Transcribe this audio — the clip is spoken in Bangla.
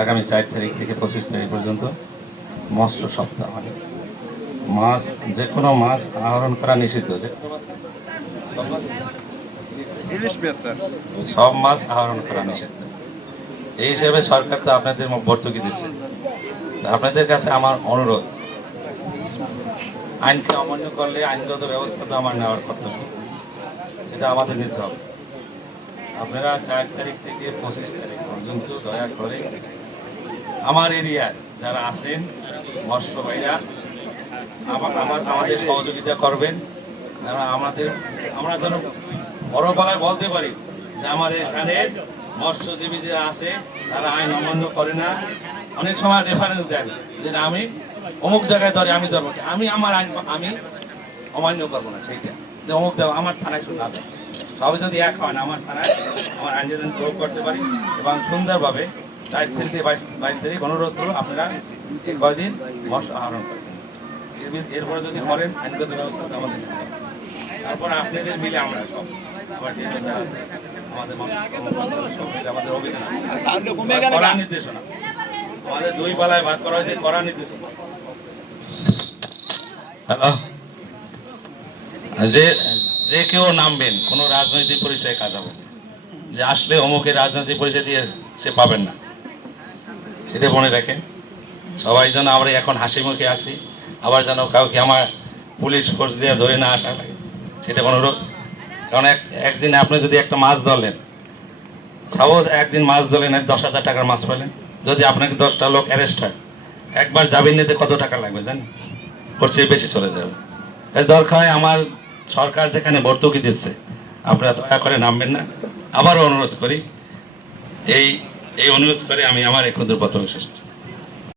আগামী চার তারিখ থেকে পঁচিশ তারিখ পর্যন্ত মৎস্য সপ্তাহ মানে মাছ যে কোনো মাছ আহরণ করা নিষিদ্ধ যে সব মাছ আহরণ করা নিষিদ্ধ। এই হিসেবে সরকার তো আপনাদের ভর্তুকি দিচ্ছে। আপনাদের কাছে আমার অনুরোধ আইনকে অমান্য করলে আইনগত ব্যবস্থা তো আমার নেওয়ার কর্তব্য সেটা আমাদের নিতে হবে। আপনারা চার তারিখ থেকে পঁচিশ তারিখ পর্যন্ত দয়া করে আমার এরিয়ায় যারা আছেন, মৎস্য ভাইরা আমার, আমাদের সহযোগিতা করবেন। যারা আমাদের, আমরা যেন বড় গলায় বলতে পারি যে আমার এখানে মৎস্যজীবী যারা আছে, তারা আইন অমান্য করে না। অনেক সময় রেফারেন্স দেন যে আমি অমুক জায়গায় ধরে আমি ধরবো। আমি আমার আইন, আমি অমান্য করব না সেইটা। যে অমুক দেবো আমার থানায় শুধু হবে। সবাই যদি এক হয় না আমার থানায়, আমার আইন যেন প্রয়োগ করতে পারি এবং সুন্দরভাবে চার থেকে বাইশ বাইশ তারিখ অনুরোধ করব আপনারা কয়দিন মৎস্য আহরণ করেন এরপরে যদি করেন আইনগত ব্যবস্থা আমাদের তারপর আপনাদের মিলে আমরা সব যে আমাদের দুই পালায় ভাগ করা হয়েছে নির্দেশনা। হ্যালো। যে যে কেউ নামবেন কোনো রাজনৈতিক পরিচয়ে কাজ হবে যে আসলে অমুকের রাজনৈতিক পরিচয় দিয়ে সে পাবেন না। সেটা মনে রাখেন, সবাই যেন আমরা এখন হাসি মুখে আসি আবার যেন কাউকে আমার পুলিশ ফোর্স দিয়ে ধরে না আসা লাগে। সেটা অনুরোধ কারণ এক একদিন আপনি যদি একটা মাছ ধরলেন সাপোজ একদিন মাছ ধরলেন দশ হাজার টাকার মাছ পেলেন যদি আপনাকে দশটা লোক অ্যারেস্ট হয়, একবার জামিন নিতে কত টাকা লাগবে জানেন? ওর চেয়ে বেশি চলে যাবে। তাই দরকার হয় আমার সরকার যেখানে ভর্তুকি দিচ্ছে, আপনারা দয়া করে নামবেন না। আবারও অনুরোধ করি, এই এই অনুরোধ করে আমি আমার এই ক্ষুদ্র পত্র শেষ।